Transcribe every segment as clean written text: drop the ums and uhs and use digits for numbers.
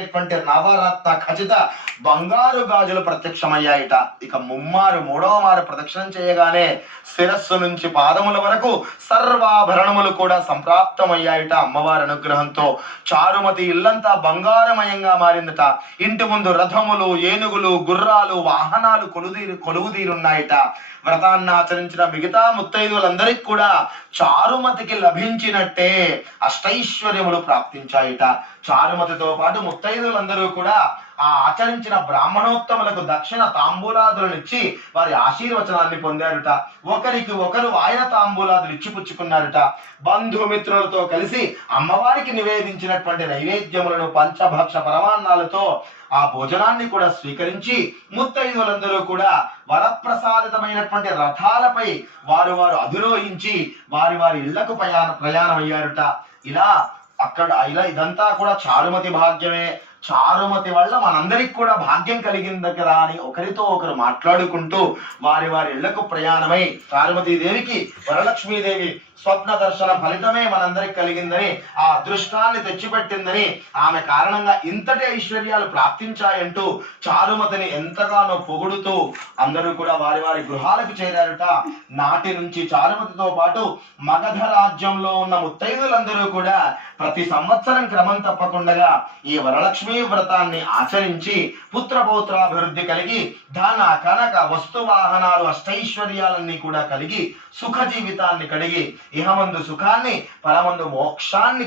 మెరిసేటటువంటి నవరత్న ఖచ్చిత బంగారు గాజులు ప్రత్యక్షమయ్యాయిట. ఇక ముమ్మారు మూడవ మారు ప్రదక్షిణం చేయగానే శిరస్సు నుంచి పాదముల వరకు సర్వాభరణములు కూడా సంప్రాప్తమయ్యాయిట. అమ్మవారి అనుగ్రహంతో చారుమతి ఇల్లంతా బంగారమయంగా మారిందట. ఇంటి ముందు రథములు, ఏనుగులు, గుర్రాలు, వాహనాలు కొలువుదీరున్నాయిట. వ్రతాన్ని ఆచరించిన మిగతా ముత్తైదువులందరికీ కూడా చారుమతికి లభించినట్టే అష్టైశ్వర్యములు ప్రాప్తించాయిట. చారుమతితో పాటు ముత్తైదువులందరూ కూడా ఆ ఆచరించిన బ్రాహ్మణోత్తములకు దక్షిణ తాంబూలాదులను ఇచ్చి వారి ఆశీర్వచనాన్ని పొందారుట. ఒకరికి ఒకరు ఆయన తాంబూలాదులు ఇచ్చి పుచ్చుకున్నారుట. బంధుమిత్రులతో కలిసి అమ్మవారికి నివేదించినటువంటి నైవేద్యములను పంచభక్ష పరమాన్నాలతో ఆ భోజనాన్ని కూడా స్వీకరించి ముత్తైదువులందరూ కూడా వరప్రసాదితమైనటువంటి రథాలపై వారు అధిరోహించి వారి ఇళ్లకు ప్రయాణమయ్యారుట. ఇలా ఇదంతా కూడా చారుమతి భాగ్యమే. చారుమతి వల్ల మనందరికి కూడా భాగ్యం కలిగింది కదా అని ఒకరితో ఒకరు మాట్లాడుకుంటూ వారి ఇళ్లకు ప్రయాణమై చారుమతి దేవికి వరలక్ష్మీదేవి స్వప్న దర్శన ఫలితమే మనందరికి కలిగిందని, ఆ అదృష్టాన్ని తెచ్చిపెట్టిందని, ఆమె కారణంగా ఇంతటి ఐశ్వర్యాలు ప్రాప్తించాయంటూ చారుమతిని ఎంతగానో పొగుడుతూ అందరూ కూడా వారి గృహాలకు చేరారుట. నాటి నుంచి చారుమతితో పాటు మగధ రాజ్యంలో ఉన్న ముత్తైదులందరూ కూడా ప్రతి సంవత్సరం క్రమం తప్పకుండా ఈ వరలక్ష్మీ వ్రతాన్ని ఆచరించి పుత్రపౌత్రాభివృద్ధి కలిగి ధన కనక వస్తు వాహనాలు అష్టైశ్వర్యాలన్నీ కూడా కలిగి సుఖ జీవితాన్ని కలిగి ఇహమందు సుఖాన్ని పరమందు మోక్షాన్ని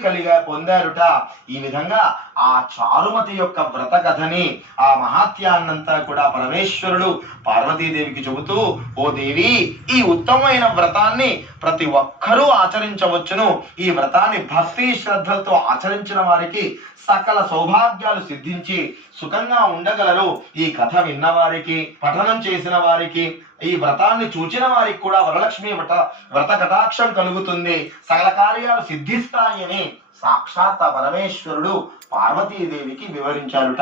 పొందారుట. ఈ విధంగా ఆ చారుమతి యొక్క వ్రత కథని, ఆ మహాత్యాన్నంతా కూడా పరమేశ్వరుడు పార్వతీదేవికి చెబుతూ, ఓ దేవి, ఈ ఉత్తమమైన వ్రతాన్ని ప్రతి ఒక్కరూ ఆచరించవచ్చును. ఈ వ్రతాన్ని భక్తి శ్రద్ధలతో ఆచరించిన వారికి సకల సౌభాగ్యాలు సిద్ధించి సుఖంగా ఉండగలరు. ఈ కథ విన్నవారికి, పఠనం చేసిన వారికి, ఈ వ్రతాన్ని చూచిన వారికి కూడా వరలక్ష్మి వ్రత కటాక్షం కలుగుతుంది, సకల కార్యాలు సిద్ధిస్తాయని సాక్షాత్ పరమేశ్వరుడు పార్వతీదేవికి వివరించారుట.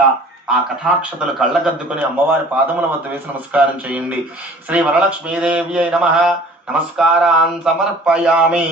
ఆ కథాక్షతలు కళ్ళగద్దుకుని అమ్మవారి పాదముల వద్ద వేసి నమస్కారం చేయండి. శ్రీ వరలక్ష్మీదేవి నమః. నమస్కారాన్ సమర్పయామి.